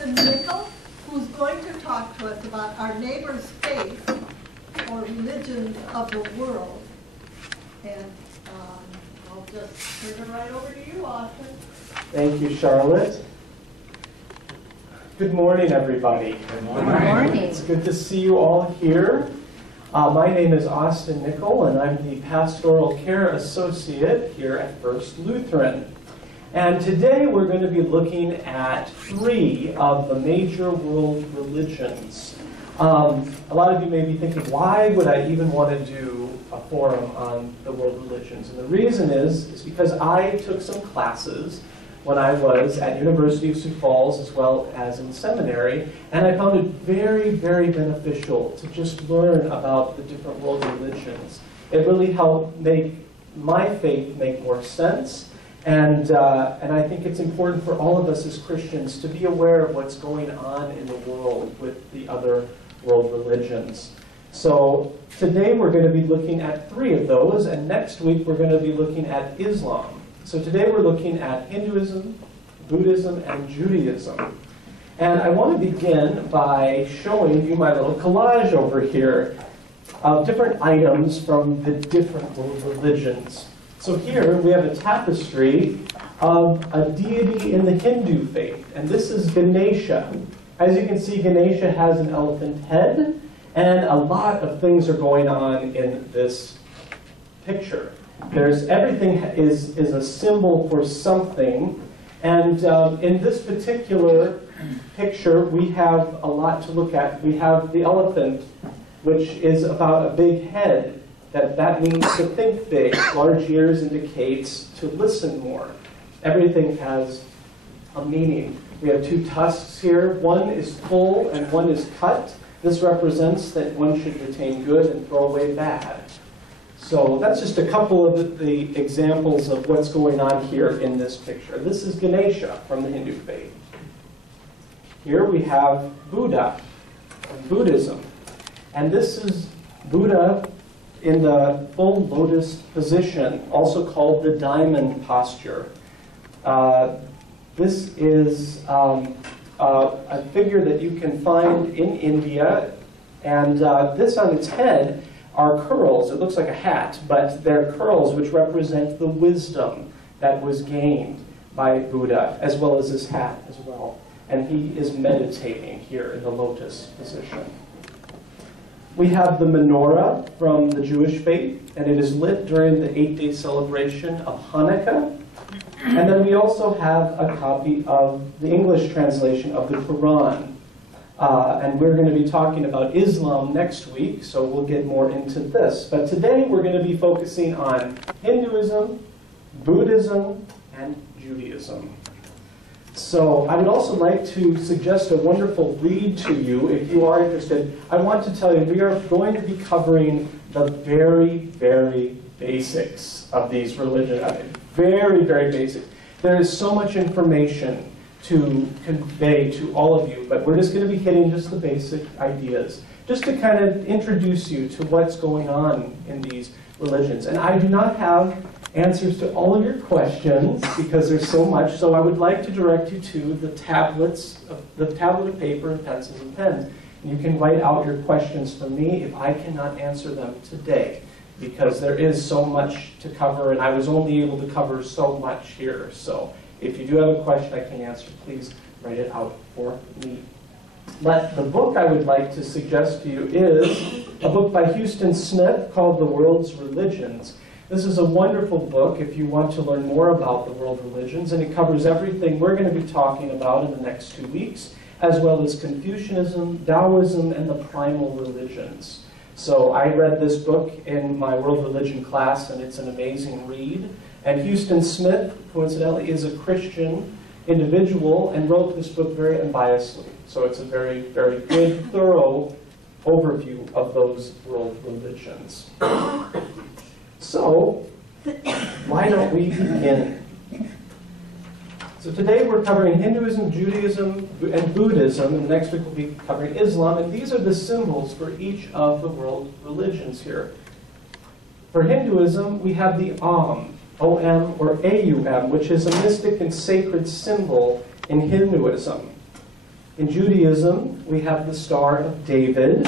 Austin.Nickel, who's going to talk to us about our neighbor's faith or religions of the world. And I'll just turn it right over to you, Austin. Thank you, Charlotte. Good morning, everybody. Good morning. Good morning. It's good to see you all here. My name is Austin.Nickel, and I'm the Pastoral Care Associate here at First Lutheran. And today we're going to be looking at 3 of the major world religions. A lot of you may be thinking, why would I even want to do a forum on the world religions? And the reason is because I took some classes when I was at University of Sioux Falls as well as in seminary, and I found it very, very beneficial to just learn about the different world religions. It really helped make my faith make more sense, and I think it's important for all of us as Christians to be aware of what's going on in the world with the other world religions. So today we're going to be looking at 3 of those, and next week we're going to be looking at Islam. So today we're looking at Hinduism, Buddhism, and Judaism. And I want to begin by showing you my little collage over here of different items from the different world religions. So here we have a tapestry of a deity in the Hindu faith, and this is Ganesha. As you can see, Ganesha has an elephant head, and a lot of things are going on in this picture. Everything is a symbol for something, and in this particular picture we have a lot to look at. We have the elephant, which is about a big head. That means to think big. Large ears indicates to listen more. Everything has a meaning. We have 2 tusks here. One is full and one is cut. This represents that one should retain good and throw away bad. So that's just a couple of the examples of what's going on here in this picture. This is Ganesha from the Hindu faith. Here we have Buddha from Buddhism. And this is Buddha in the full lotus position, also called the diamond posture. This is a figure that you can find in India, and this on its head are curls. It looks like a hat, but they're curls which represent the wisdom that was gained by Buddha, as well as his hat as well. And he is meditating here in the lotus position. We have the menorah from the Jewish faith, and it is lit during the 8-day celebration of Hanukkah. And then we also have a copy of the English translation of the Quran. And we're going to be talking about Islam next week, so we'll get more into this. But today we're going to be focusing on Hinduism, Buddhism, and Judaism. So I would also like to suggest a wonderful read to you if you are interested. I want to tell you we are going to be covering the very, very basics of these religions. Very, very basic. There is so much information to convey to all of you, but we're just going to be hitting just the basic ideas, just to kind of introduce you to what's going on in these religions. And I do not have answers to all of your questions because there's so much, so I would like to direct you to the tablet of paper and pencils and pens. And you can write out your questions for me if I cannot answer them today, because there is so much to cover, and I was only able to cover so much here. So if you do have a question I can answer, please write it out for me. But the book I would like to suggest to you is a book by Huston Smith called The World's Religions. This is a wonderful book if you want to learn more about the world religions, and it covers everything we're going to be talking about in the next 2 weeks, as well as Confucianism, Taoism, and the primal religions. So I read this book in my world religion class, and it's an amazing read. And Huston Smith, coincidentally, is a Christian individual and wrote this book very unbiasedly. So it's a very, very good, thorough overview of those world religions. So, why don't we begin? So today we're covering Hinduism, Judaism, and Buddhism, and next week we'll be covering Islam, and these are the symbols for each of the world religions here. For Hinduism, we have the Om, O-M, or A-U-M, which is a mystic and sacred symbol in Hinduism. In Judaism, we have the Star of David.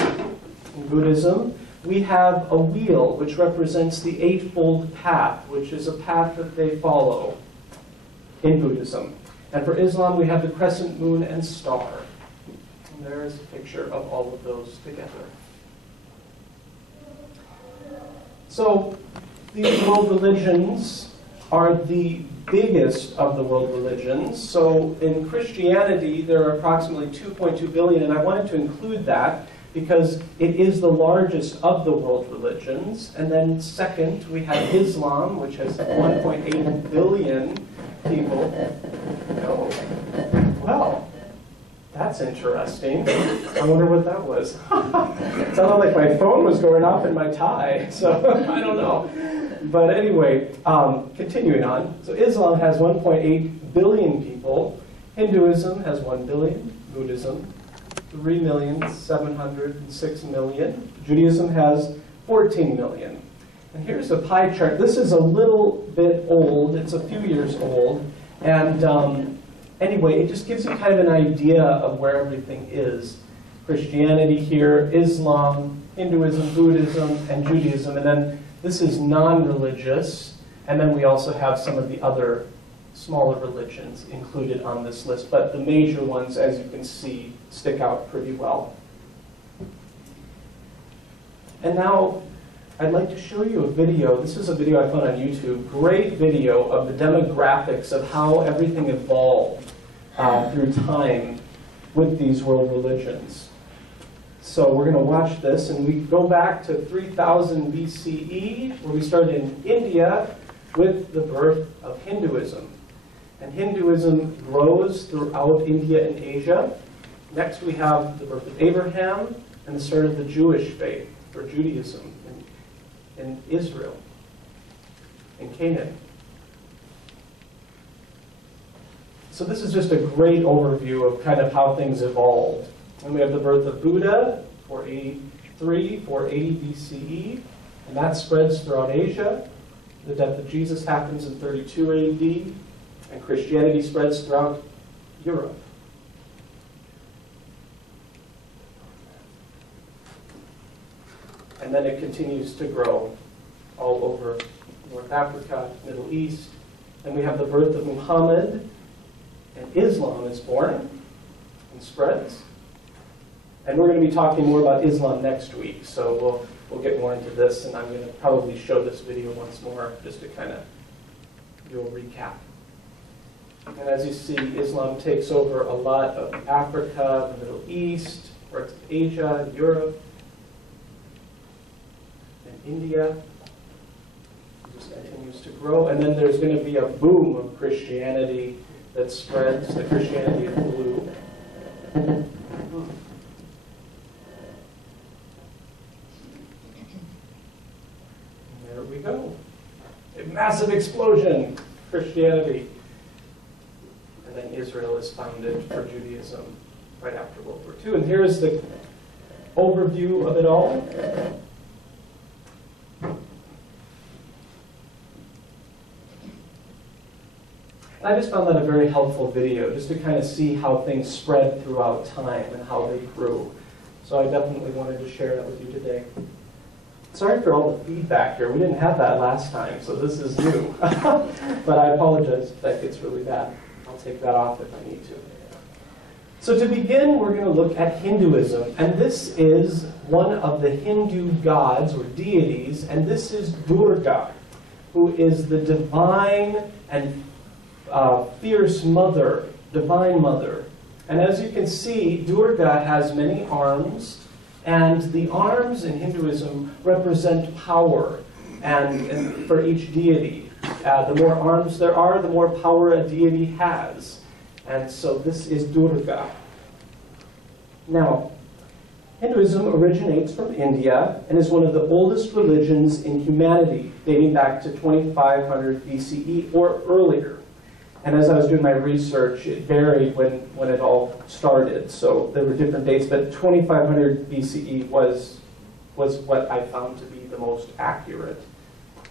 In Buddhism, we have a wheel, which represents the Eightfold Path, which is a path that they follow in Buddhism. And for Islam, we have the crescent moon and star. And there is a picture of all of those together. So, these world religions are the biggest of the world religions. So, in Christianity, there are approximately 2.2 billion, and I wanted to include that because it is the largest of the world religions. And then second, we have Islam, which has 1.8 billion people. Oh, well, that's interesting. I wonder what that was. It sounded like my phone was going off in my tie, so I don't know. But anyway, continuing on. So Islam has 1.8 billion people. Hinduism has 1 billion. Buddhism, 3,706,000,000. Judaism has 14 million. And here's a pie chart. This is a little bit old. It's a few years old. And anyway, it just gives you kind of an idea of where everything is. Christianity here, Islam, Hinduism, Buddhism, and Judaism. And then this is non-religious. And then we also have some of the other smaller religions included on this list. But the major ones, as you can see, stick out pretty well. And now, I'd like to show you a video. This is a video I found on YouTube. Great video of the demographics of how everything evolved through time with these world religions. So we're going to watch this, and we go back to 3000 BCE, where we started in India with the birth of Hinduism. And Hinduism grows throughout India and Asia. Next we have the birth of Abraham and the start of the Jewish faith, or Judaism, in Israel, in Canaan. So this is just a great overview of kind of how things evolved. And we have the birth of Buddha, 483, 480 BCE, and that spreads throughout Asia. The death of Jesus happens in 32 AD, and Christianity spreads throughout Europe. And then it continues to grow all over North Africa, Middle East. And we have the birth of Muhammad, and Islam is born and spreads. And we're going to be talking more about Islam next week, so we'll get more into this, and I'm going to probably show this video once more just to kind of do a recap. And as you see, Islam takes over a lot of Africa, the Middle East, parts of Asia, Europe, India. It just continues to grow. And then there's going to be a boom of Christianity that spreads, the Christianity of blue. And there we go. A massive explosion, Christianity. And then Israel is founded for Judaism right after World War II. And here's the overview of it all. I just found that a very helpful video, just to kind of see how things spread throughout time and how they grew. So I definitely wanted to share that with you today. Sorry for all the feedback here. We didn't have that last time, so this is new. But I apologize if that gets really bad. I'll take that off if I need to. So to begin, we're going to look at Hinduism. And this is one of the Hindu gods or deities, and this is Durga, who is the divine and fierce mother, divine mother. And as you can see, Durga has many arms, and the arms in Hinduism represent power and for each deity. The more arms there are, the more power a deity has. And so this is Durga. Now, Hinduism originates from India and is one of the oldest religions in humanity, dating back to 2500 BCE or earlier. And as I was doing my research, it varied when it all started. So there were different dates, but 2500 BCE was what I found to be the most accurate.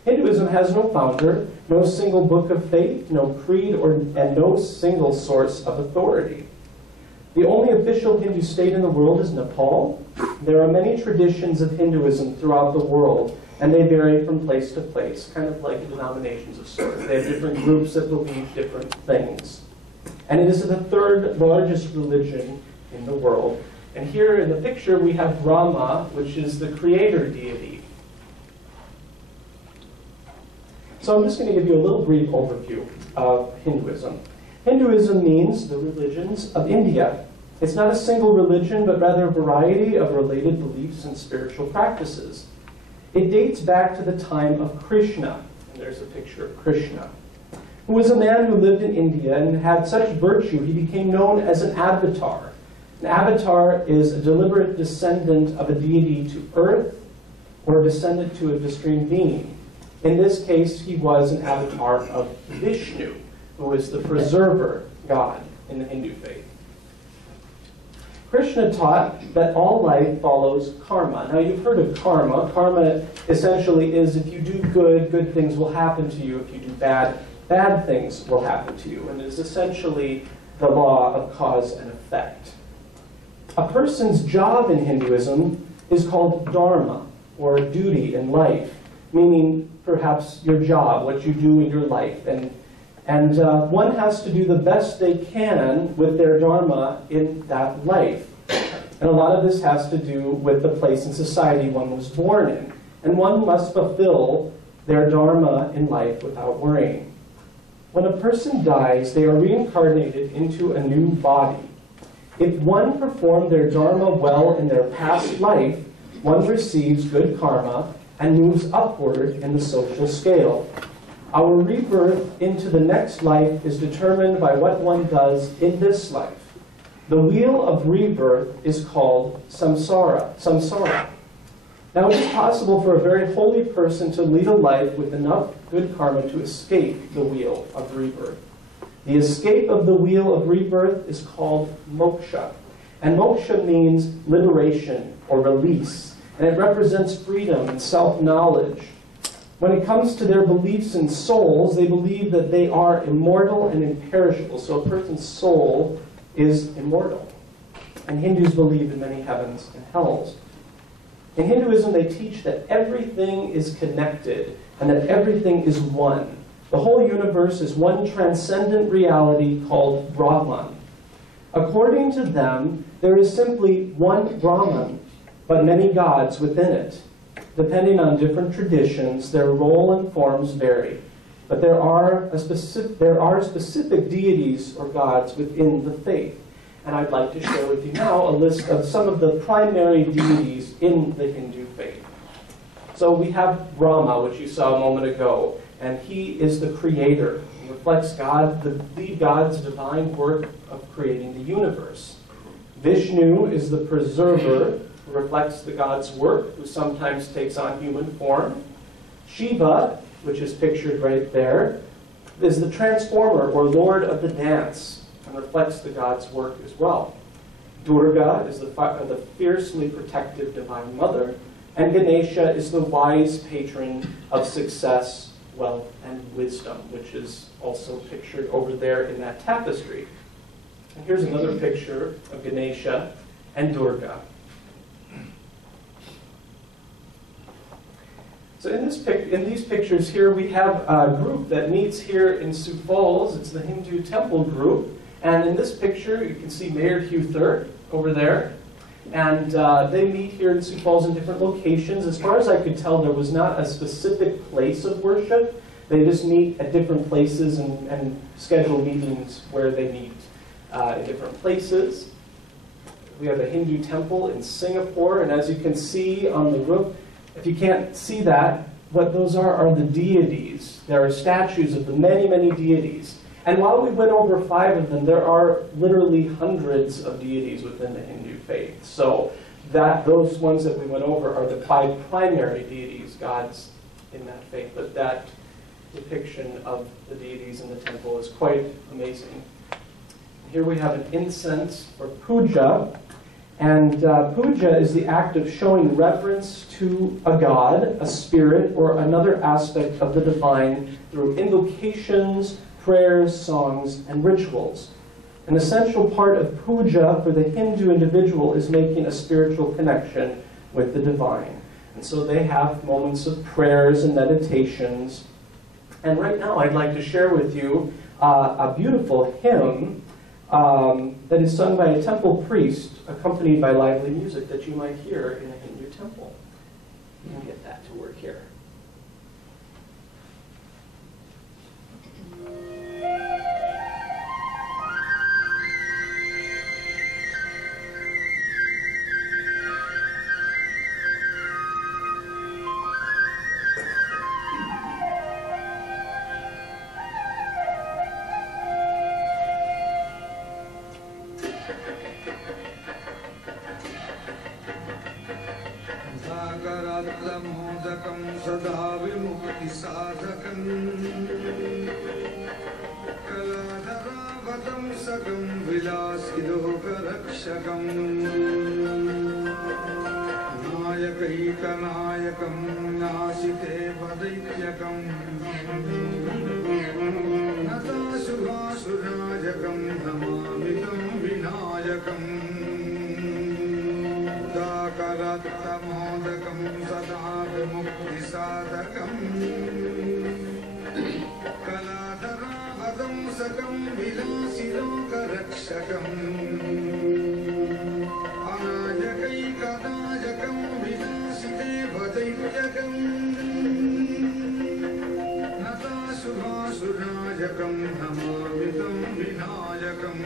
Hinduism has no founder, no single book of faith, no creed, and no single source of authority. The only only official Hindu state in the world is Nepal. There are many traditions of Hinduism throughout the world, and they vary from place to place, kind of like denominations of sorts. They have different groups that believe different things. And it is the third largest religion in the world. And here in the picture we have Brahma, which is the creator deity. So I'm just going to give you a little brief overview of Hinduism. Hinduism means the religions of India. It's not a single religion, but rather a variety of related beliefs and spiritual practices. It dates back to the time of Krishna, and there's a picture of Krishna, who was a man who lived in India and had such virtue he became known as an avatar. An avatar is a deliberate descendant of a deity to earth or a descendant to a discrete being. In this case, he was an avatar of Vishnu, who is the preserver god in the Hindu faith. Krishna taught that all life follows karma. Now, you've heard of karma. Karma essentially is if you do good, good things will happen to you. If you do bad, bad things will happen to you. And it is essentially the law of cause and effect. A person's job in Hinduism is called dharma, or duty in life, meaning perhaps your job, what you do in your life. And one has to do the best they can with their dharma in that life. And a lot of this has to do with the place in society one was born in. And one must fulfill their dharma in life without worrying. When a person dies, they are reincarnated into a new body. If one performed their dharma well in their past life, one receives good karma and moves upward in the social scale. Our rebirth into the next life is determined by what one does in this life. The wheel of rebirth is called samsara. Now, it is possible for a very holy person to lead a life with enough good karma to escape the wheel of rebirth. The escape of the wheel of rebirth is called moksha. And moksha means liberation or release. And it represents freedom and self-knowledge. When it comes to their beliefs in souls, they believe that they are immortal and imperishable. So a person's soul is immortal. And Hindus believe in many heavens and hells. In Hinduism, they teach that everything is connected and that everything is one. The whole universe is one transcendent reality called Brahman. According to them, there is simply one Brahman, but many gods within it. Depending on different traditions, their role and forms vary. But there are specific deities or gods within the faith. And I'd like to share with you now a list of some of the primary deities in the Hindu faith. So we have Brahma, which you saw a moment ago, and he is the creator. He reflects God, the God's divine work of creating the universe. Vishnu is the preserver, who reflects the God's work, who sometimes takes on human form. Shiva, which is pictured right there, is the transformer, or lord of the dance, and reflects the God's work as well. Durga is the fiercely protective divine mother, and Ganesha is the wise patron of success, wealth, and wisdom, which is also pictured over there in that tapestry. And here's another picture of Ganesha and Durga. So in these pictures here, we have a group that meets here in Sioux Falls. It's the Hindu temple group. And in this picture, you can see Mayor Hugh Third over there. And they meet here in Sioux Falls in different locations. As far as I could tell, there was not a specific place of worship. They just meet at different places and schedule meetings where they meet in different places. We have a Hindu temple in Singapore. And as you can see on the roof, if you can't see that, what those are the deities. There are statues of the many, many deities. And while we went over 5 of them, there are literally hundreds of deities within the Hindu faith. So those ones that we went over are the 5 primary deities, gods in that faith. But that depiction of the deities in the temple is quite amazing. Here we have an incense for puja. And puja is the act of showing reverence to a god, a spirit, or another aspect of the divine through invocations, prayers, songs, and rituals. An essential part of puja for the Hindu individual is making a spiritual connection with the divine. And so they have moments of prayers and meditations. And right now I'd like to share with you a beautiful hymn that is sung by a temple priest, accompanied by lively music that you might hear in a Hindu temple. You can get that to work here. मोदकं सदा विमुक्ति साधकं कलाधरावतं सकं विलासि लोकरक्षकं नायकैकनायकं नासिते वदैत्यकं नतासुरासुराजकं नमामि तं विनायकम् मोदकं सदा विमुक्तिसाधकं कलाधरावतं सकं विलासि लोकरक्षकम् अनायकैकनायकं विलासिते वदैत्यकं नतासुरासुराजकं नमामि तं विनायकम्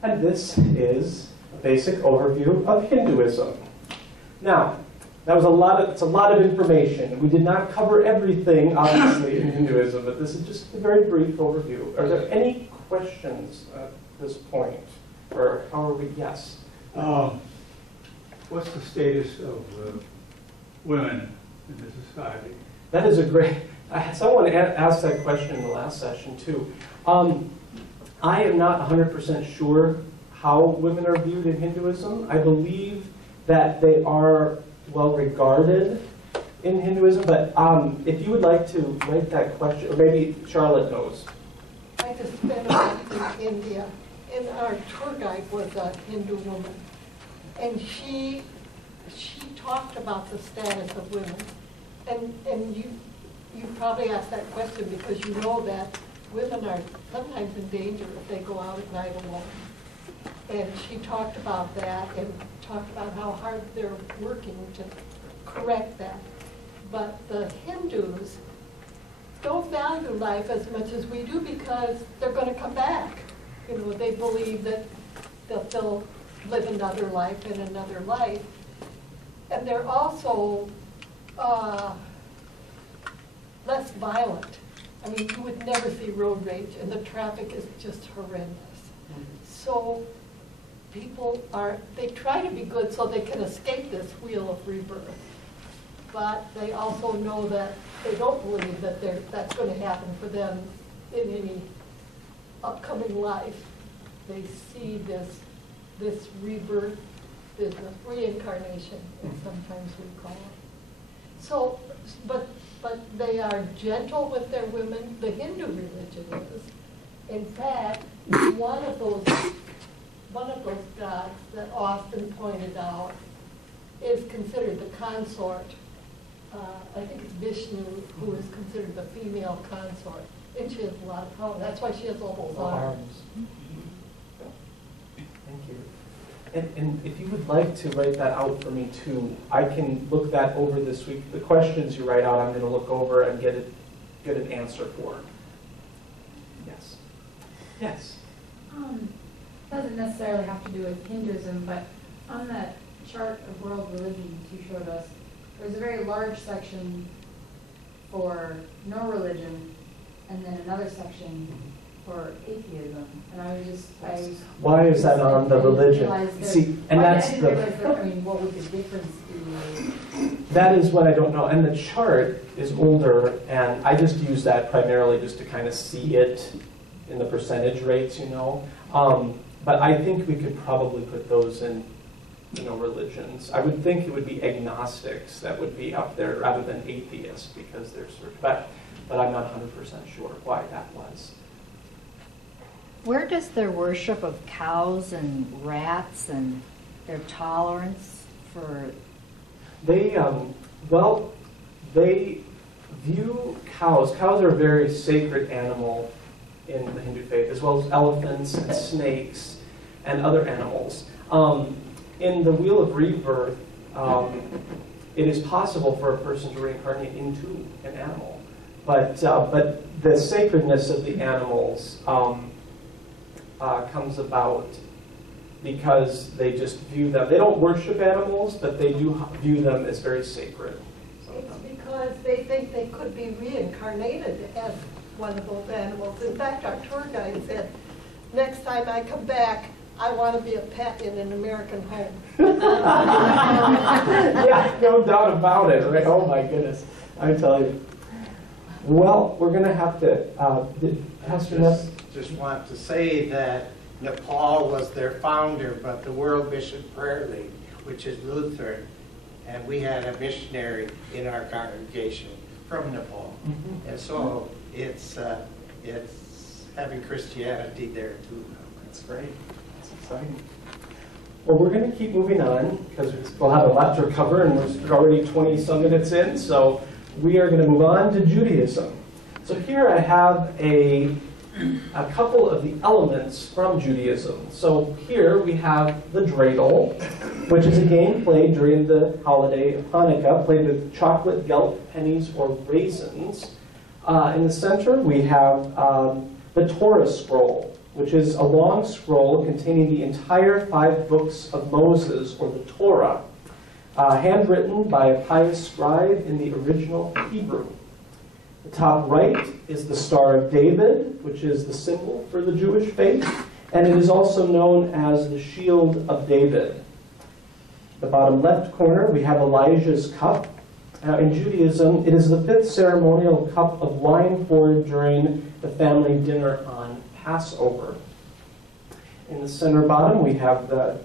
And this is a basic overview of Hinduism. Now, it's a lot of information. We did not cover everything, obviously, in Hinduism, but this is just a very brief overview. Are there any questions at this point? Or how are we? Yes? What's the status of women in the society? That is a great... Someone asked that question in the last session, too. I am not 100% sure how women are viewed in Hinduism. I believe that they are well regarded in Hinduism, but if you would like to write that question, or maybe Charlotte knows. I just spent a week in India, and our tour guide was a Hindu woman, and she talked about the status of women, and you probably asked that question because you know that women are sometimes in danger if they go out at night alone. And she talked about that and talked about how hard they're working to correct that. But the Hindus don't value life as much as we do because they're going to come back. You know, they believe that they'll live another life and another life. And they're also less violent. I mean, you would never see road rage, and the traffic is just horrendous. So they try to be good so they can escape this wheel of rebirth. But they also know that they don't believe that that's going to happen for them in any upcoming life. They see this rebirth business, reincarnation, as sometimes we call it. So, but they are gentle with their women. The Hindu religion is. In fact, one of those gods that Austin pointed out is considered the consort. I think it's Vishnu who is considered the female consort. And she has a lot of power. That's why she has all those arms. Thank you. And if you would like to write that out for me too, I can look that over this week. The questions you write out, I'm going to look over and get an answer for. Yes. Yes. Doesn't necessarily have to do with Hinduism, but on that chart of world religions you showed us, there's a very large section for no religion, and then another section for atheism. And why is that on the religion? See, and that's the. I mean, what would the difference be? That is what I don't know. And the chart is older, and I just use that primarily just to kind of see it in the percentage rates, you know. But I think we could probably put those in, religions. I would think it would be agnostics that would be up there rather than atheists, because they're sort of, but I'm not 100% sure why that was. Where does their worship of cows and rats and their tolerance for... They view cows. Cows are a very sacred animal in the Hindu faith, as well as elephants and snakes and other animals. In the Wheel of Rebirth, it is possible for a person to reincarnate into an animal, but the sacredness of the animals comes about because they just view them. They don't worship animals, but they do view them as very sacred. It's because they think they could be reincarnated as one of those animals. In fact, our tour guide said, next time I come back, I want to be a pet in an American home. Yeah, no doubt about it, right? Oh my goodness, I tell you. Well, we're going to have to, Pastor Ness? Just want to say that Nepal was their founder, but the World Mission Prayer League, which is Lutheran, and we had a missionary in our congregation from Nepal. Mm-hmm. And so it's having Christianity there too. That's great. That's exciting. Well, we're going to keep moving on because we'll have a lot to cover, and we're already 20-some minutes in, so we are going to move on to Judaism. So here I have a couple of the elements from Judaism. So here we have the dreidel, which is a game played during the holiday of Hanukkah, played with chocolate, gelt, pennies, or raisins. In the center we have the Torah scroll, which is a long scroll containing the entire 5 books of Moses, or the Torah, handwritten by a pious scribe in the original Hebrew. The top right is the Star of David, which is the symbol for the Jewish faith, and it is also known as the Shield of David. The bottom left corner, we have Elijah's cup. In Judaism, it is the 5th ceremonial cup of wine poured during the family dinner on Passover. In the center bottom, we have the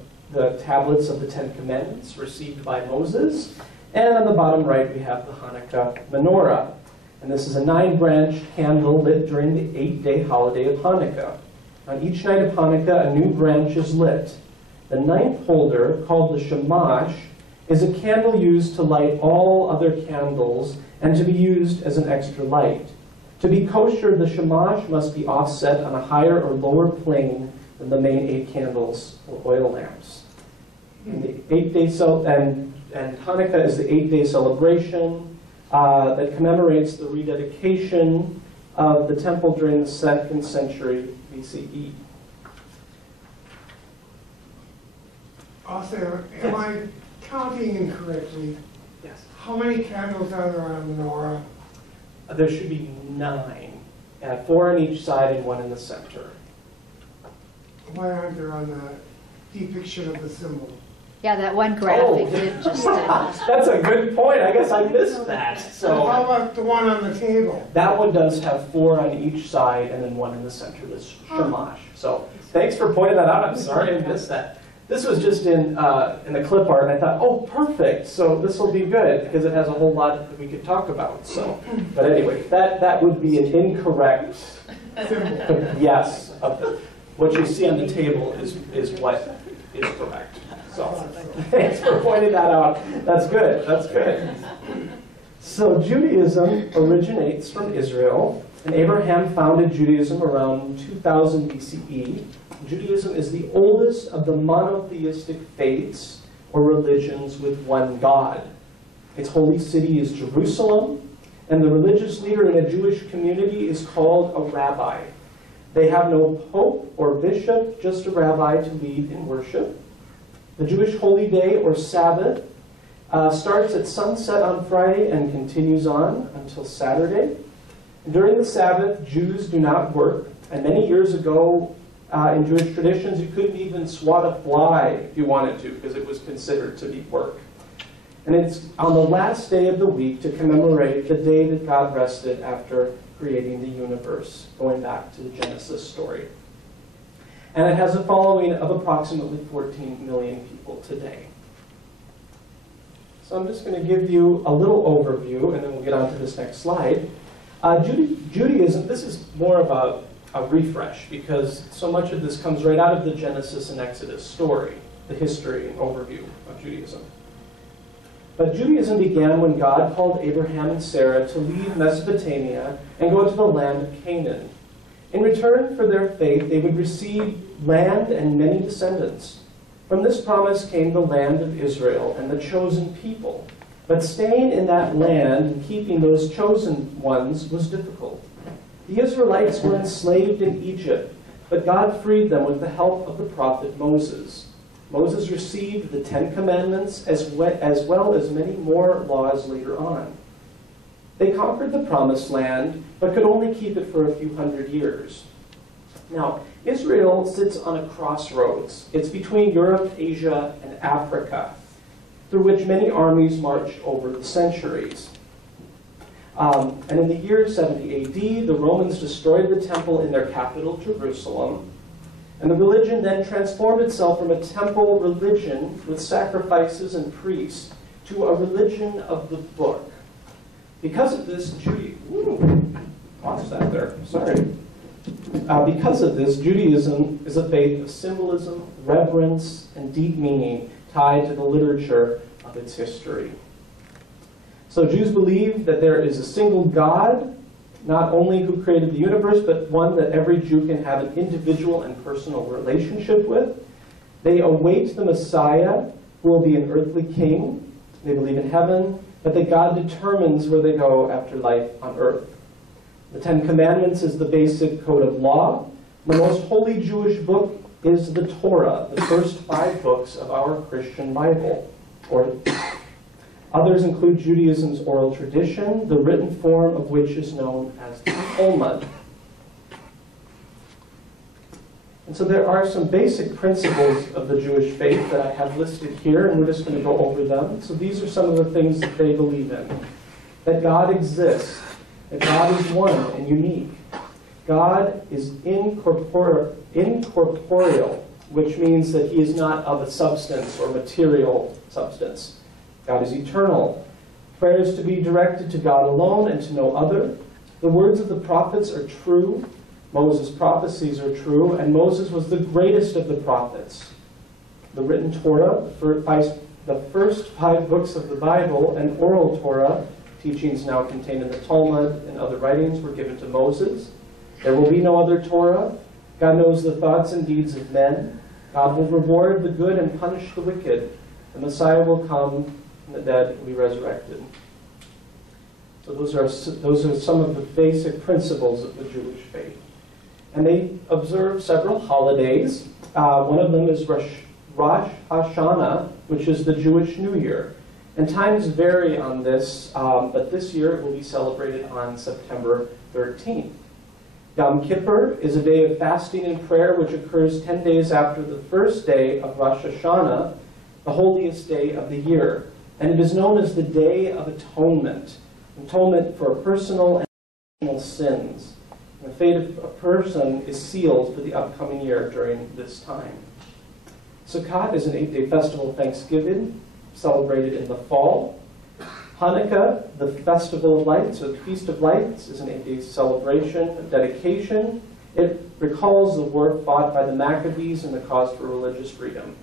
tablets of the 10 Commandments received by Moses, and on the bottom right, we have the Hanukkah menorah. And this is a 9-branch candle lit during the 8-day holiday of Hanukkah. On each night of Hanukkah, a new branch is lit. The 9th holder, called the shamash, is a candle used to light all other candles and to be used as an extra light. To be kosher, the shamash must be offset on a higher or lower plane than the main 8 candles or oil lamps. And the 8-day and Hanukkah is the 8-day celebration that commemorates the rededication of the temple during the 2nd century BCE. Also, am I counting incorrectly? Yes. How many candles are there on the menorah? There should be 9, 4 on each side and 1 in the center. Why aren't there on the depiction of the symbol? Yeah, that one graphic did just... That's a good point. I guess I missed that. How So about the one on the table? that one does have 4 on each side and then 1 in the center, this shamash. So thanks for pointing that out. I'm sorry I missed that. This was just in the clip art, and I thought, oh, perfect. So this will be good because it has a whole lot that we could talk about. So, but anyway, that would be an incorrect Symbol. yes. What you see on the table is what is correct. So thanks for pointing that out. That's good. That's good. So Judaism originates from Israel, and Abraham founded Judaism around 2000 BCE. Judaism is the oldest of the monotheistic faiths or religions with one God. Its holy city is Jerusalem, and the religious leader in a Jewish community is called a rabbi. They have no pope or bishop, just a rabbi to lead in worship. The Jewish holy day, or Sabbath, starts at sunset on Friday and continues on until Saturday. During the Sabbath, Jews do not work, and many years ago, in Jewish traditions, you couldn't even swat a fly if you wanted to, because it was considered to be work. And it's on the last day of the week to commemorate the day that God rested after creating the universe, going back to the Genesis story. and it has a following of approximately 14 million people today. So I'm just going to give you a little overview, and then we'll get on to this next slide. Judaism, this is more of a refresh, because so much of this comes right out of the Genesis and Exodus story, the history and overview of Judaism. But Judaism began when God called Abraham and Sarah to leave Mesopotamia and go to the land of Canaan. In return for their faith, they would receive land and many descendants. From this promise came the land of Israel and the chosen people. But staying in that land and keeping those chosen ones was difficult. The Israelites were enslaved in Egypt, but God freed them with the help of the prophet Moses. Moses received the 10 Commandments as well as many more laws later on. They conquered the Promised Land, but could only keep it for a few hundred years. Now, Israel sits on a crossroads. It's between Europe, Asia, and Africa, through which many armies marched over the centuries. And in the year 70 AD, the Romans destroyed the temple in their capital, Jerusalem. And the religion then transformed itself from a temple religion with sacrifices and priests to a religion of the book. Because of this, because of this, Judaism is a faith of symbolism, reverence, and deep meaning tied to the literature of its history. So Jews believe that there is a single God, not only who created the universe, but one that every Jew can have an individual and personal relationship with. They await the Messiah, who will be an earthly king. They believe in heaven, but that God determines where they go after life on earth. The 10 Commandments is the basic code of law. The most holy Jewish book is the Torah, the first 5 books of our Christian Bible. Others include Judaism's oral tradition, the written form of which is known as the Talmud. And so there are some basic principles of the Jewish faith that I have listed here, and we're just going to go over them. So these are some of the things that they believe in. That God exists, that God is one and unique. God is incorporeal, which means that he is not of a substance or material substance. God is eternal. Prayer is to be directed to God alone and to no other. The words of the prophets are true. Moses' prophecies are true, and Moses was the greatest of the prophets. The written Torah, the first 5 books of the Bible, and oral Torah, teachings now contained in the Talmud and other writings, were given to Moses. There will be no other Torah. God knows the thoughts and deeds of men. God will reward the good and punish the wicked. The Messiah will come, and the dead will be resurrected. So those are some of the basic principles of the Jewish faith. And they observe several holidays. One of them is Rosh Hashanah, which is the Jewish New Year. And times vary on this, but this year it will be celebrated on September 13th. Yom Kippur is a day of fasting and prayer which occurs 10 days after the first day of Rosh Hashanah, the holiest day of the year. And it is known as the Day of Atonement, atonement for personal and national sins. And the fate of a person is sealed for the upcoming year during this time. Sukkot is an 8-day festival of Thanksgiving, celebrated in the fall. Hanukkah, the Festival of Lights, or the Feast of Lights, is an 8-day celebration of dedication. It recalls the war fought by the Maccabees and the cause for religious freedom.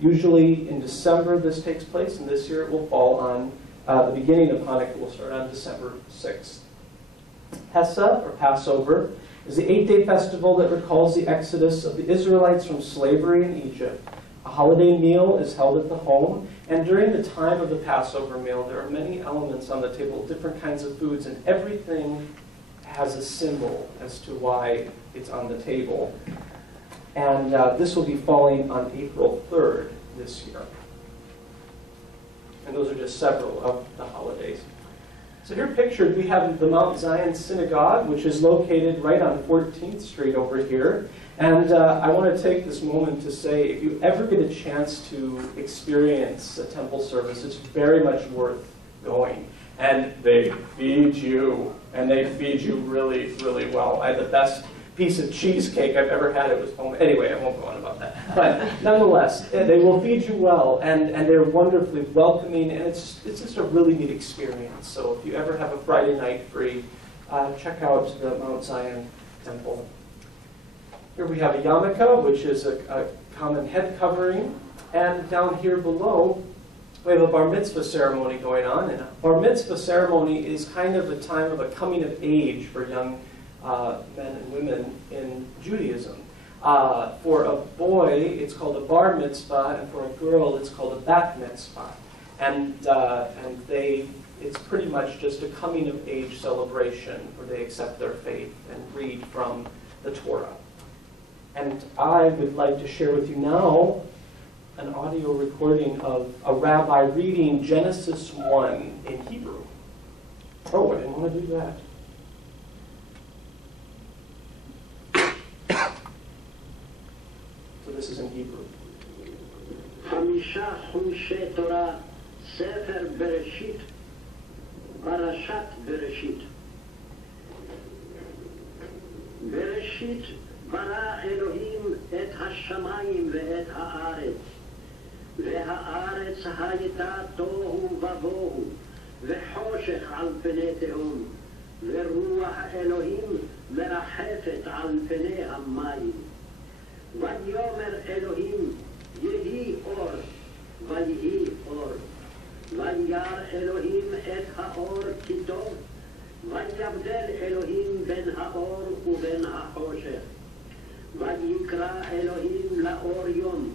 Usually in December this takes place, and this year it will fall on the beginning of Hanukkah will start on December 6th. Pesach, or Passover, is the 8-day festival that recalls the exodus of the Israelites from slavery in Egypt. A holiday meal is held at the home, and during the time of the Passover meal, there are many elements on the table, different kinds of foods, and everything has a symbol as to why it's on the table. And this will be falling on April 3rd this year. And those are just several of the holidays. So here pictured, we have the Mount Zion Synagogue, which is located right on 14th Street over here. And I want to take this moment to say, if you ever get a chance to experience a temple service, it's very much worth going. And they feed you, and they feed you really, really well. I had the best piece of cheesecake I've ever had. It was home. Anyway, I won't go on about that. But nonetheless, they will feed you well, and they're wonderfully welcoming, and it's just a really neat experience. So if you ever have a Friday night free, check out the Mount Zion Temple. Here we have a yarmulke, which is a common head covering, and down here below, we have a bar mitzvah ceremony going on. And a bar mitzvah ceremony is kind of a time of a coming of age for young men and women in Judaism. For a boy, it's called a bar mitzvah, and for a girl, it's called a bat mitzvah. And it's pretty much just a coming of age celebration where they accept their faith and read from the Torah. And I would like to share with you now an audio recording of a rabbi reading Genesis 1 in Hebrew. Oh, I didn't want to do that. So this is in Hebrew. חמישה חומשי תורה, ספר בראשית, פרשת בראשית. בראשית ברא אלוהים את השמיים ואת הארץ, והארץ הייתה תוהו ובוהו, וחושך על פני תהום, ורוח אלוהים מרחפת על פני המים. ויאמר אלוהים, יהי אור, ויהי אור. וירא אלוהים את האור כי טוב, ויבדל אלוהים בין האור ובין החושך. ויקרא אלוהים לאור יום,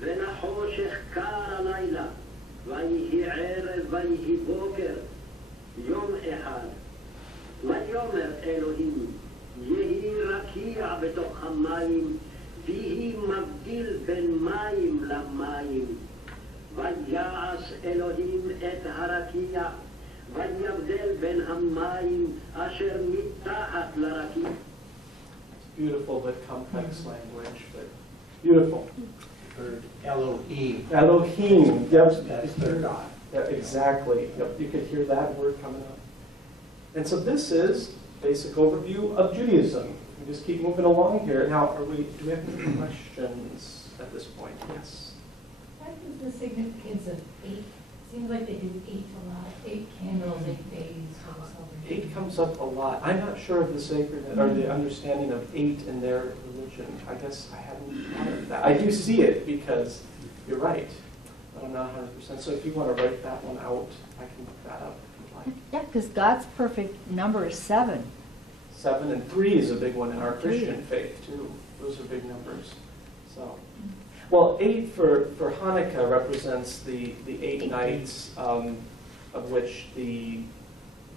ולחושך קר הלילה, ויהי ערב ויהי בוקר, יום אחד. ויאמר אלוהים, יהי רקיע בתוך המים, ויהי מבדיל בין מים למים. ויעש אלוהים את הרקיע, ויבדל בין המים אשר מתחת לרקיע. Beautiful but complex language, but beautiful. Elohim. Elohim. Yep. That's their God. Yeah, exactly. Yep. You could hear that word coming up. And so this is basic overview of Judaism. We just keep moving along here. Now, do we have any questions at this point? Yes. What is the significance of 8? Seems like they do 8 a lot. 8 candles, 8 days for the celebration. 8 comes up a lot. I'm not sure of the sacredness or the understanding of 8 in their religion. I guess I haven't thought of that. I do see it because you're right, but I'm not 100%. So if you want to write that one out, I can look that up if you'd like. Yeah, because God's perfect number is 7. 7 and 3 is a big one in our 3. Christian faith too. Those are big numbers. So, well, 8 for Hanukkah represents the 8 nights of which the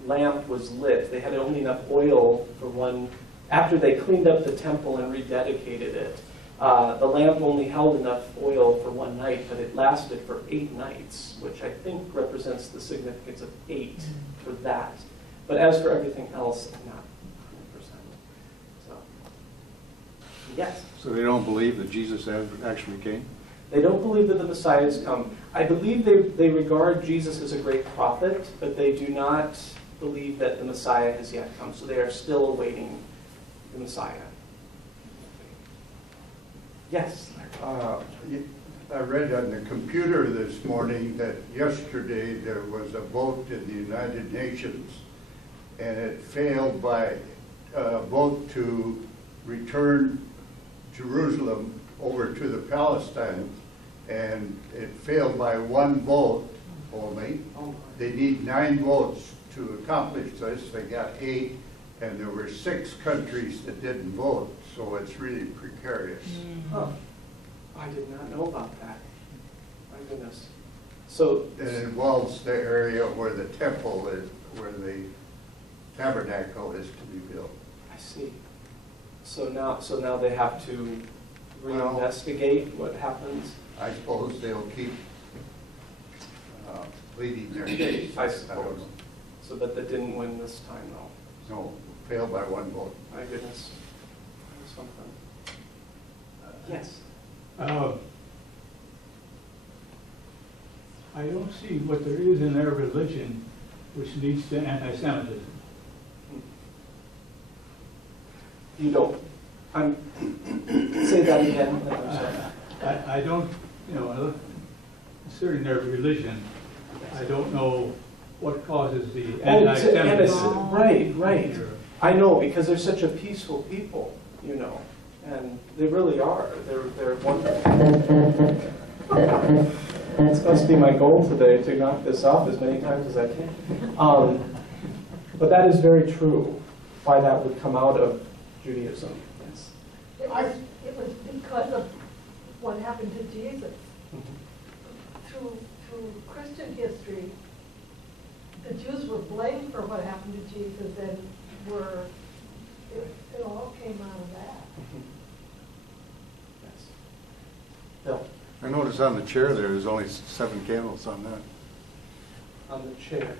lamp was lit. They had only enough oil for one. After they cleaned up the temple and rededicated it, the lamp only held enough oil for one night, but it lasted for 8 nights, which I think represents the significance of 8 for that. But as for everything else, not 100%. So, yes. So they don't believe that Jesus actually came? They don't believe that the Messiah has come. I believe they regard Jesus as a great prophet, but they do not believe that the Messiah has yet come. So they are still awaiting the Messiah. Yes? I read on the computer this morning that yesterday there was a vote in the United Nations, and it failed by a vote to return Jerusalem over to the Palestinians, and it failed by 1 vote only. They need 9 votes to accomplish this. They got 8, and there were 6 countries that didn't vote, so it's really precarious. Huh. I did not know about that. My goodness. So It involves the area where the temple is, where the tabernacle is to be built. I see. So now they have to reinvestigate what happens. I suppose they'll keep pleading their case. I don't suppose. know. So, but that didn't win this time, though. No, failed by 1 vote. My goodness. Something. Yes. I don't see what there is in their religion which leads to anti-Semitism. You don't. I'm, say that again. I'm sorry. I don't, considering their religion, I don't know what causes the anti-Semitism. Right. I know, because they're such a peaceful people, and they really are. They're wonderful. This must be my goal today, to knock this off as many times as I can. But that is very true, why that would come out of Judaism. Yes. It was because of what happened to Jesus. Through Christian history, the Jews were blamed for what happened to Jesus, and it all came out of that. Yes. Bill? I noticed on the chair there's only 7 candles on that, On the chair.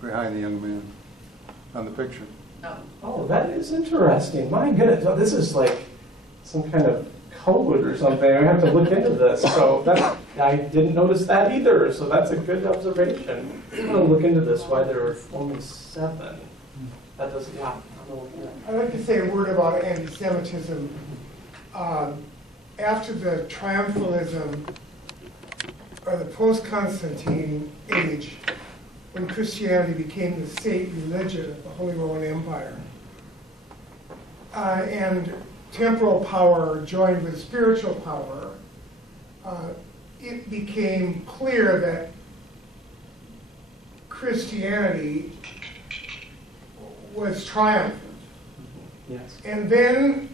behind the young man, on the picture. Oh, that is interesting. My goodness, oh, this is like some kind of code or something. I have to look into this. So I didn't notice that either. So that's a good observation. I'm going to look into this. Why there are only 7? That doesn't. Yeah. I'd like to say a word about anti-Semitism. After the triumphalism or the post-Constantine age, when Christianity became the state religion of the Holy Roman Empire, and temporal power joined with spiritual power, it became clear that Christianity was triumphant. Yes. And then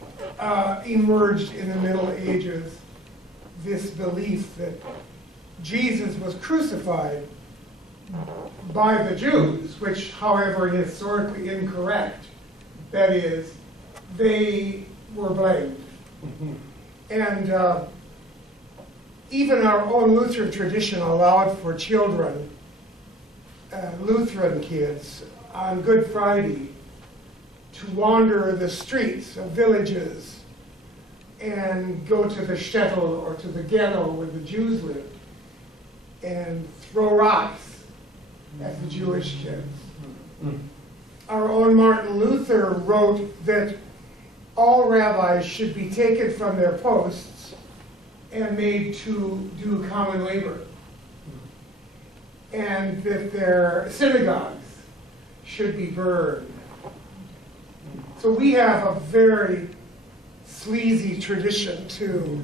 emerged in the Middle Ages this belief that Jesus was crucified by the Jews, which, however, is historically incorrect. That is, they were blamed. And even our own Lutheran tradition allowed for children, Lutheran kids, on Good Friday to wander the streets of villages and go to the shtetl or to the ghetto where the Jews lived and throw rocks at the Jewish kids. Our own Martin Luther wrote that all rabbis should be taken from their posts and made to do common labor, and that their synagogues should be burned. So we have a very sleazy tradition to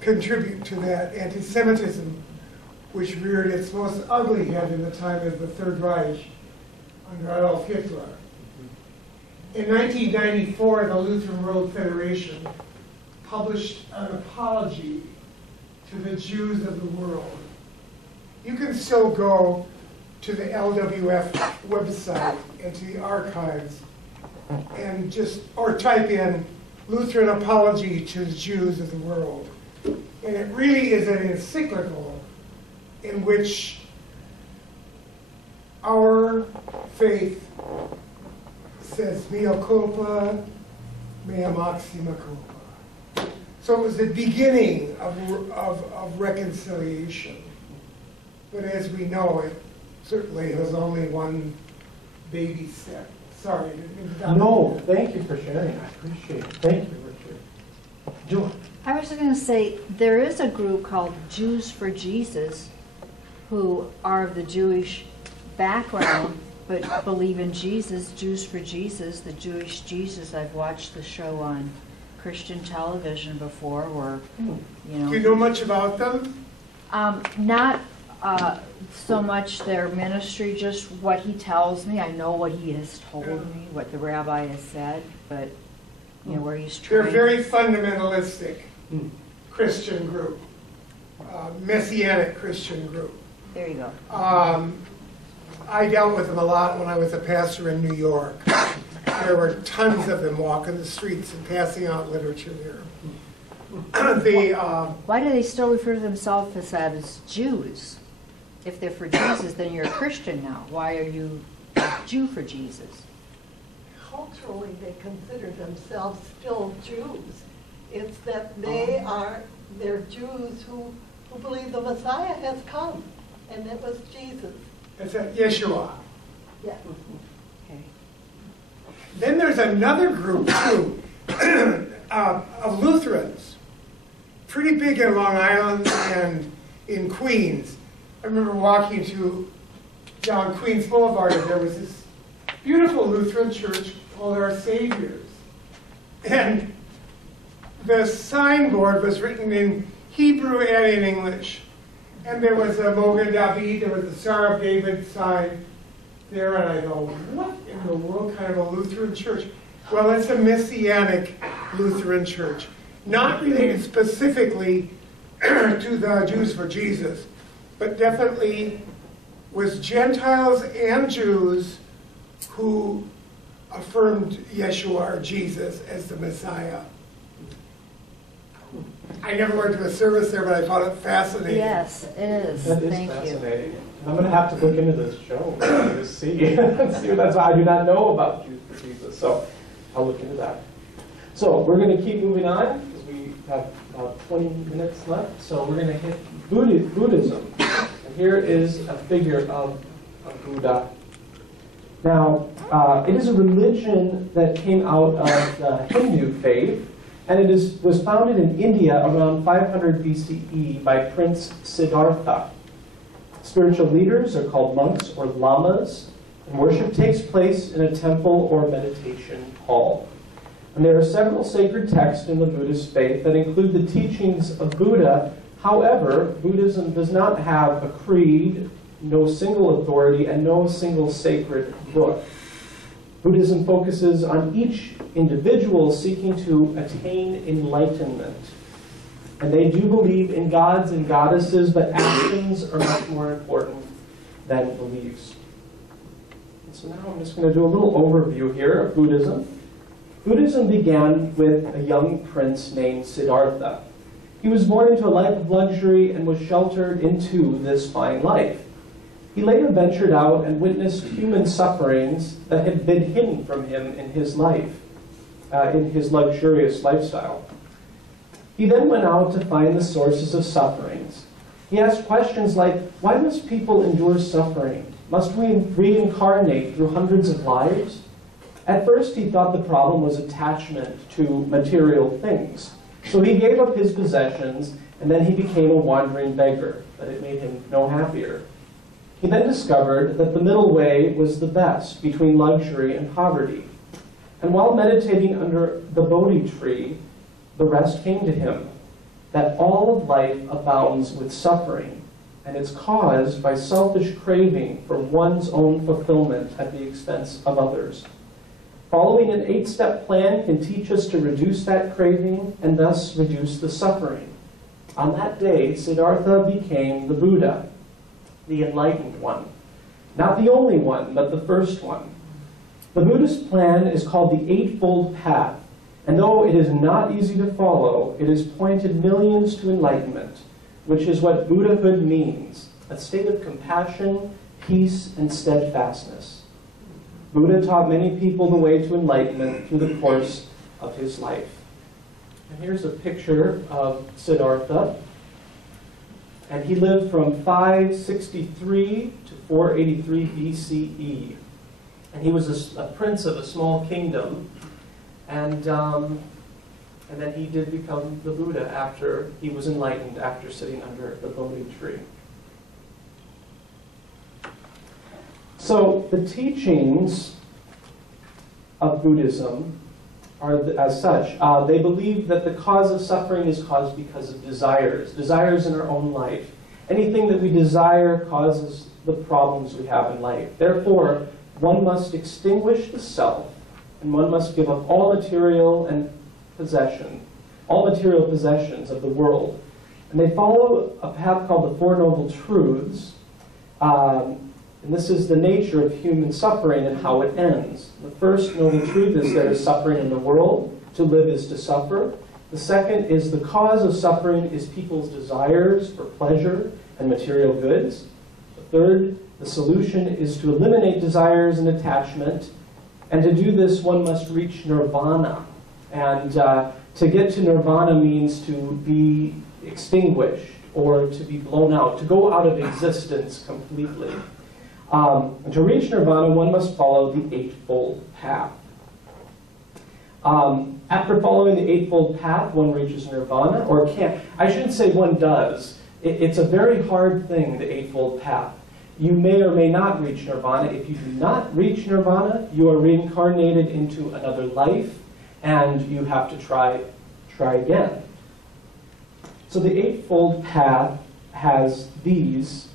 contribute to that anti-Semitism, which reared its most ugly head in the time of the Third Reich under Adolf Hitler. In 1994, the Lutheran World Federation published an apology to the Jews of the world. You can still go to the LWF website and to the archives and or type in Lutheran apology to the Jews of the world. And it really is an encyclical in which our faith says mea culpa, mea maxima culpa. So it was the beginning of reconciliation. But as we know, it certainly has only one baby step. Sorry. No, thank you for sharing. I appreciate it. Thank you, Richard. Julie. I was going to say, there is a group called Jews for Jesus who are of the Jewish background but believe in Jesus. Jews for Jesus, the Jewish Jesus. I've watched the show on Christian television before where, Do you know much about them? Not so much their ministry, just what he tells me. I know what he has told me, what the rabbi has said, but where he's trying. They're a very fundamentalistic Christian group, messianic Christian group. There you go. I dealt with them a lot when I was a pastor in New York. There were tons of them walking the streets and passing out literature there. Why do they still refer to themselves as Jews? If they're for Jesus, then you're a Christian now. Why are you a Jew for Jesus? Culturally, they consider themselves still Jews. It's that they're Jews who believe the Messiah has come, and it was Jesus. It's Yeshua. Yeah. Okay. Then there's another group too. of Lutherans, pretty big in Long Island and in Queens. I remember walking down Queens Boulevard, and there was this beautiful Lutheran church called Our Savior's. And the signboard was written in Hebrew and in English. And there was a Mogen David, there was the Star of David sign there, and I go, what in the world kind of a Lutheran church? Well, it's a Messianic Lutheran church, not related specifically to the Jews for Jesus, but definitely was Gentiles and Jews who affirmed Yeshua or Jesus as the Messiah. I never went to a service there, but I found it fascinating. Yes, it is. That is Thank fascinating. I'm going to have to look into this show to see. That's why I do not know about Jews for Jesus. So I'll look into that. So we're going to keep moving on because we have about 20 minutes left. So we're going to hit Buddhism. And here is a figure of Buddha. Now, it is a religion that came out of the Hindu faith. And it was founded in India around 500 BCE by Prince Siddhartha. Spiritual leaders are called monks or lamas, and worship takes place in a temple or meditation hall. And there are several sacred texts in the Buddhist faith that include the teachings of Buddha. However, Buddhism does not have a creed, no single authority, and no single sacred book. Buddhism focuses on each individual seeking to attain enlightenment. And they do believe in gods and goddesses, but actions are much more important than beliefs. And so now I'm just going to do a little overview here of Buddhism. Buddhism began with a young prince named Siddhartha. He was born into a life of luxury and was sheltered into this fine life. He later ventured out and witnessed human sufferings that had been hidden from him in his life, in his luxurious lifestyle. He then went out to find the sources of sufferings. He asked questions like, why must people endure suffering? Must we reincarnate through hundreds of lives? At first, he thought the problem was attachment to material things. So he gave up his possessions, and then he became a wandering beggar, but it made him no happier. He then discovered that the middle way was the best between luxury and poverty. And while meditating under the Bodhi tree, the rest came to him, that all of life abounds with suffering, and it's caused by selfish craving for one's own fulfillment at the expense of others. Following an 8-step plan can teach us to reduce that craving and thus reduce the suffering. On that day, Siddhartha became the Buddha, the enlightened one. Not the only one, but the first one. The Buddhist plan is called the Eightfold Path, and though it is not easy to follow, it has pointed millions to enlightenment, which is what Buddhahood means, a state of compassion, peace, and steadfastness. Buddha taught many people the way to enlightenment through the course of his life. And here's a picture of Siddhartha. And he lived from 563 to 483 BCE. And he was a prince of a small kingdom. And then he did become the Buddha after he was enlightened, after sitting under the Bodhi tree. So the teachings of Buddhism are as such. They believe that the cause of suffering is caused because of desires in our own life. Anything that we desire causes the problems we have in life. Therefore, one must extinguish the self, and one must give up all material possessions of the world. And they follow a path called the Four Noble Truths. And this is the nature of human suffering and how it ends. The first noble truth is there is suffering in the world. To live is to suffer. The second is the cause of suffering is people's desires for pleasure and material goods. The third, the solution is to eliminate desires and attachment. And to do this, one must reach nirvana. And to get to nirvana means to be extinguished or to be blown out, to go out of existence completely. And to reach nirvana, one must follow the Eightfold Path. After following the Eightfold Path, one reaches nirvana, or can't. I shouldn't say one does. It's a very hard thing, the Eightfold Path. You may or may not reach nirvana. If you do not reach nirvana, you are reincarnated into another life, and you have to try again. So the Eightfold Path has these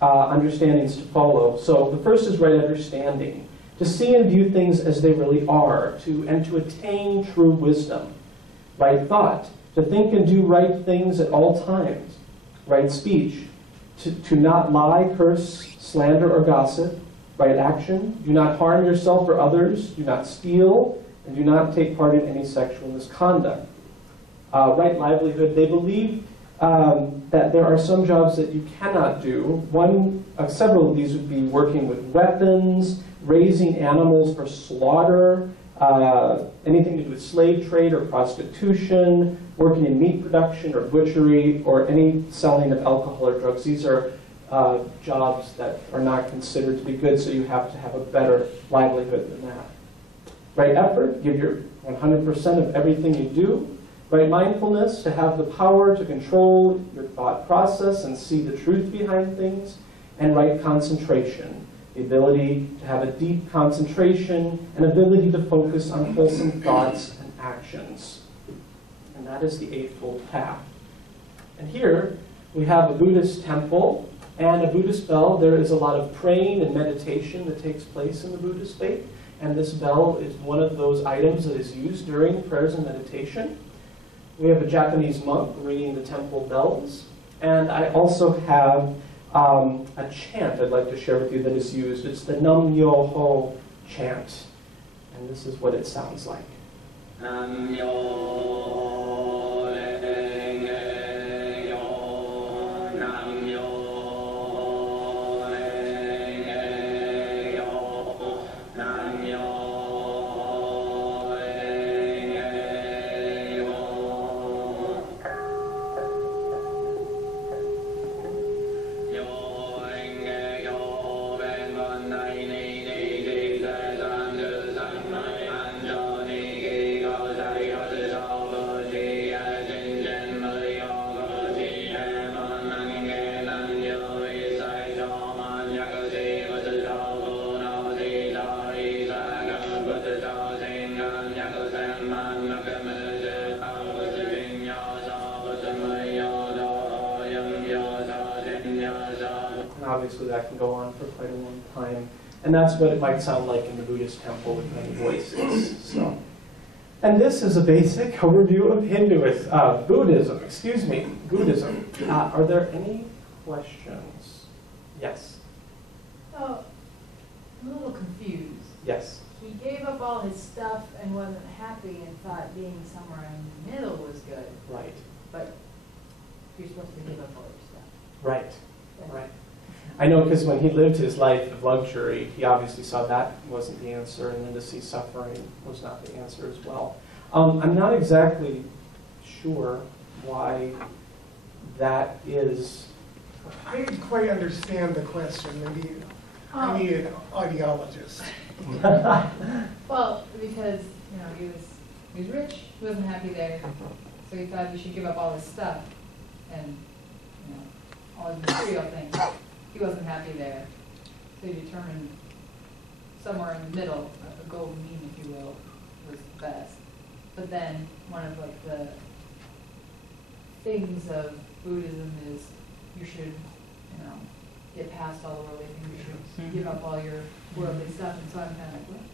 understandings to follow. So the first is right understanding. To see and view things as they really are, and to attain true wisdom. Right thought, to think and do right things at all times. Right speech, to not lie, curse, slander, or gossip. Right action, do not harm yourself or others, do not steal, and do not take part in any sexual misconduct. Right livelihood, they believe that there are some jobs that you cannot do. Several of these would be working with weapons, raising animals for slaughter, anything to do with slave trade or prostitution, working in meat production or butchery, or any selling of alcohol or drugs. These are jobs that are not considered to be good, so you have to have a better livelihood than that. Right effort, give your 100% of everything you do. Right mindfulness, to have the power to control your thought process and see the truth behind things. And right concentration, the ability to have a deep concentration and ability to focus on wholesome thoughts and actions. And that is the Eightfold Path. And here we have a Buddhist temple and a Buddhist bell. There is a lot of praying and meditation that takes place in the Buddhist faith. And this bell is one of those items that is used during prayers and meditation. We have a Japanese monk ringing the temple bells. And I also have a chant I'd like to share with you that is used. It's the Nam Myo Ho chant. And this is what it sounds like. Nam Myo Renge Yo, Nam Myo Renge Yo, Nam Myo Obviously that can go on for quite a long time. And that's what it might sound like in the Buddhist temple with many voices. So, and this is a basic overview of Buddhism. Buddhism. Are there any questions? Yes. So, I'm a little confused. Yes. He gave up all his stuff and wasn't happy and thought being somewhere in the middle was good. Right. But you're supposed to give up all your stuff. Right. Right. I know, because when he lived his life of luxury, he obviously saw that wasn't the answer, and then to see suffering was not the answer as well. I'm not exactly sure why that is. I didn't quite understand the question. Maybe I need an audiologist. Well, because he was rich, he wasn't happy there, so he thought he should give up all his stuff and all his material things. He wasn't happy there, so he determined somewhere in the middle, a golden mean, if you will, was best. But then one of the things of Buddhism is you should, get past all the worldly things. You should give up all your worldly stuff. And so I'm kind of like, what?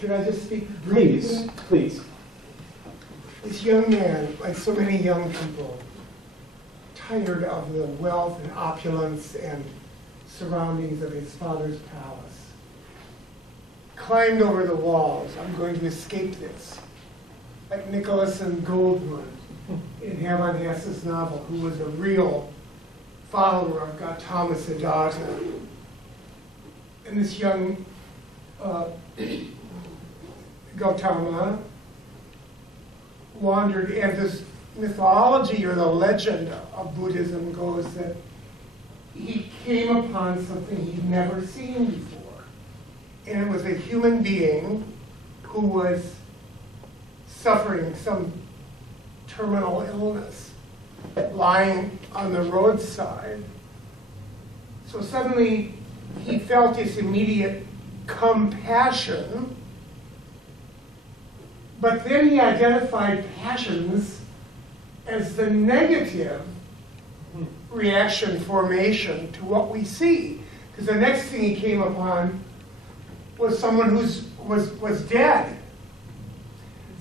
Can I just speak briefly? Please. This young man, like so many young people, tired of the wealth and opulence and surroundings of his father's palace, climbed over the walls. I'm going to escape this. Like Nicholas and Goldman in Hermann Hesse's novel, who was a real follower of Gautama Siddhartha. And this young Gautama wandered, and this mythology or the legend of Buddhism goes that he came upon something he'd never seen before. And it was a human being who was suffering some terminal illness, lying on the roadside. So suddenly he felt this immediate compassion, but then he identified passions as the negative reaction formation to what we see. Because the next thing he came upon was someone who was dead.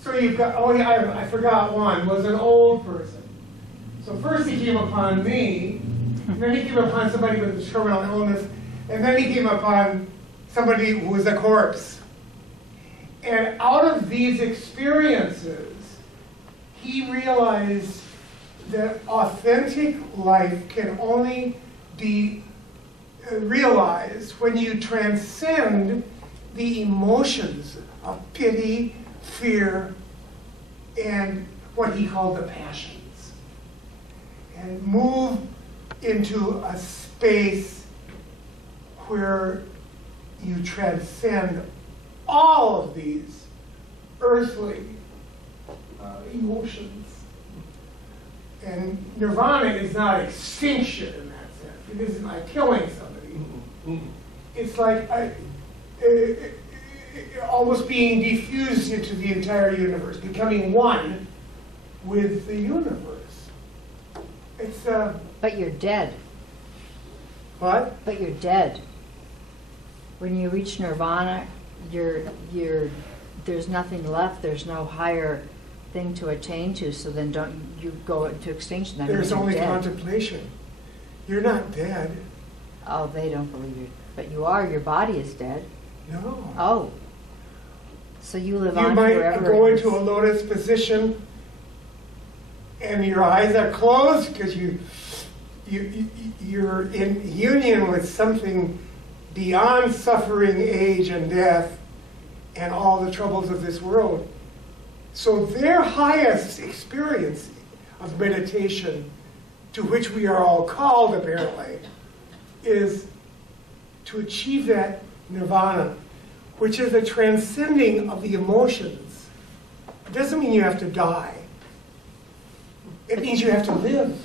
So you've got, oh yeah, I forgot one, was an old person. So first he came upon me, and then he came upon somebody with a terminal illness, and then he came upon somebody who was a corpse. And out of these experiences, he realized that authentic life can only be realized when you transcend the emotions of pity, fear, and what he called the passions, and move into a space where you transcend all of these earthly emotions. And nirvana is not extinction in that sense. It isn't like killing somebody. It's like almost being diffused into the entire universe, becoming one with the universe. It's But you're dead. what? But you're dead. When you reach nirvana, there's nothing left. There's no higher thing to attain to. So then don't you go into extinction? That There's means you're only dead. contemplation. You're not dead. Oh, they don't believe you, but you are. Your body is dead. No. Oh, so you live You on might forever. go into a lotus position and your eyes are closed because you're in union with something beyond suffering, age, and death, and all the troubles of this world. So their highest experience of meditation, to which we are all called apparently, is to achieve that nirvana, which is a transcending of the emotions. It doesn't mean you have to die. It means you have to live.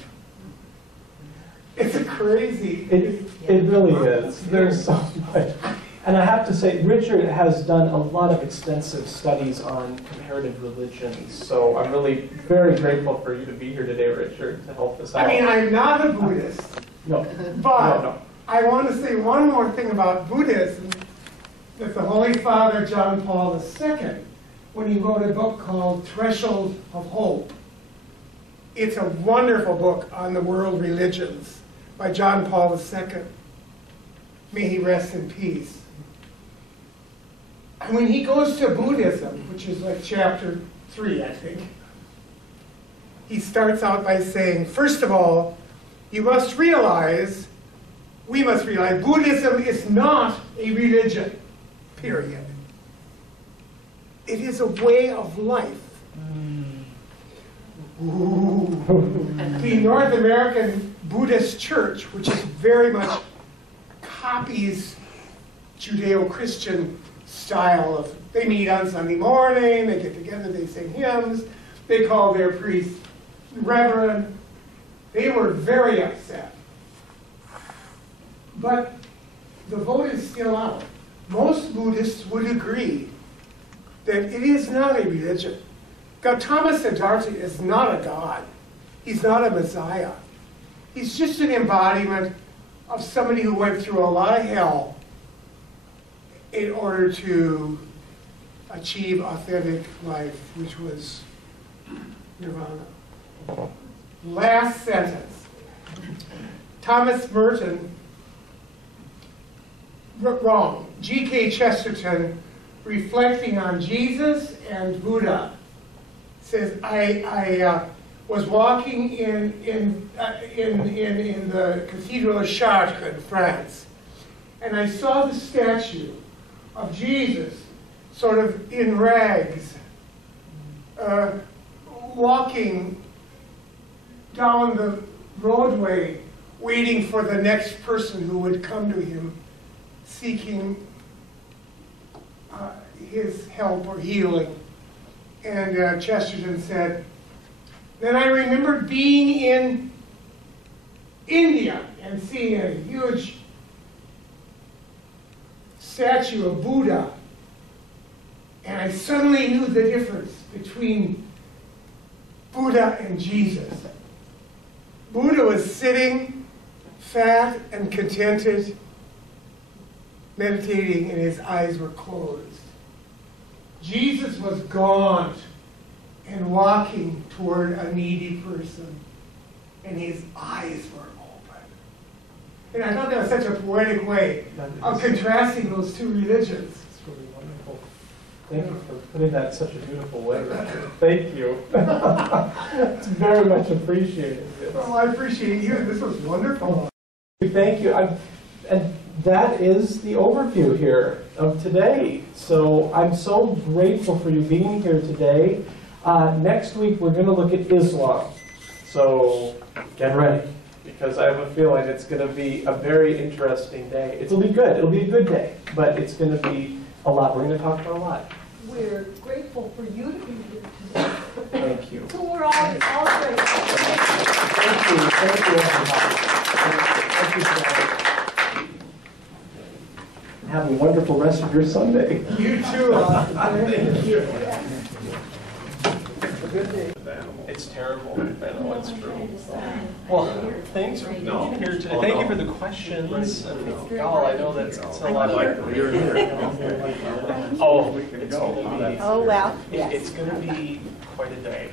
It's a crazy. It really is. There's so much. And I have to say, Richard has done a lot of extensive studies on comparative religions. So I'm really very grateful for you to be here today, Richard, to help us out. I mean, I'm not a Buddhist, No. but No. I want to say one more thing about Buddhism, that the Holy Father John Paul II, when he wrote a book called Threshold of Hope, it's a wonderful book on the world religions by John Paul II. May he rest in peace. And when he goes to Buddhism, which is like chapter 3, I think, he starts out by saying, first of all, we must realize, Buddhism is not a religion, period. It is a way of life. Ooh. The North American Buddhist Church, which is very much copies Judeo-Christian style of, they meet on Sunday morning, they get together, they sing hymns, they call their priest reverend. They were very upset. But the vote is still out. Most Buddhists would agree that it is not a religion. Gautama Siddhartha is not a god. He's not a messiah. He's just an embodiment of somebody who went through a lot of hell in order to achieve authentic life, which was nirvana. Last sentence. Thomas Merton, wrong. G.K. Chesterton, reflecting on Jesus and Buddha, says, I was walking in the Cathedral of Chartres in France, and I saw the statue of Jesus sort of in rags, walking down the roadway, waiting for the next person who would come to him, seeking his help or healing. And Chesterton said, then I remembered being in India and seeing a huge statue of Buddha. And I suddenly knew the difference between Buddha and Jesus. Buddha was sitting, fat and contented, meditating, and his eyes were closed. Jesus was gaunt and walking toward a needy person, and his eyes were open. And I thought that was such a poetic way of contrasting those two religions. It's really wonderful. Thank you for putting that in such a beautiful way. Thank you. It's very much appreciated. Well, I appreciate you. This was wonderful. Thank you. And that is the overview here of today. So I'm so grateful for you being here today. Next week we're going to look at Islam. So get ready, because I have a feeling it's going to be a very interesting day. It'll be good. It'll be a good day, but it's going to be a lot. We're going to talk about a lot. We're grateful for you to be here today. Thank you. So we're all grateful. Thank you. Thank you, everybody. Thank you for that. Have a wonderful rest of your Sunday. You too, Austin. Thank you. A good day. It's terrible. I know it's true. Well, thanks for being here today. Thank you for the questions. Oh, I know that's it's a lot. You're here. Oh, it's going to be. Oh, well, yes. It's going to be quite a day.